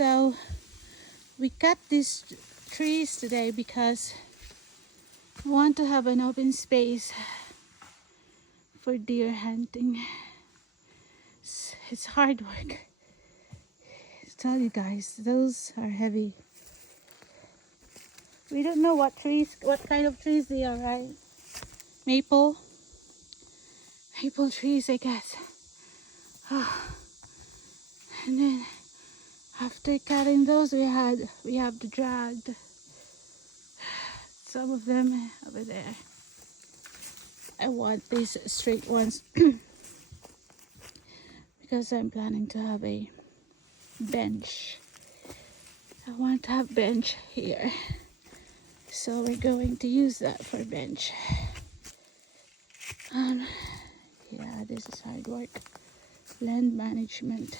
So we cut these trees today because I want to have an open space for deer hunting. It's hard work. I tell you guys, those are heavy. We don't know what kind of trees they are, right? Maple trees, I guess. And then after cutting those, we have to drag some of them over there. I want these straight ones because I'm planning to have a bench. I want to have bench here, so we're going to use that for bench. Yeah, this is hard work. Land management.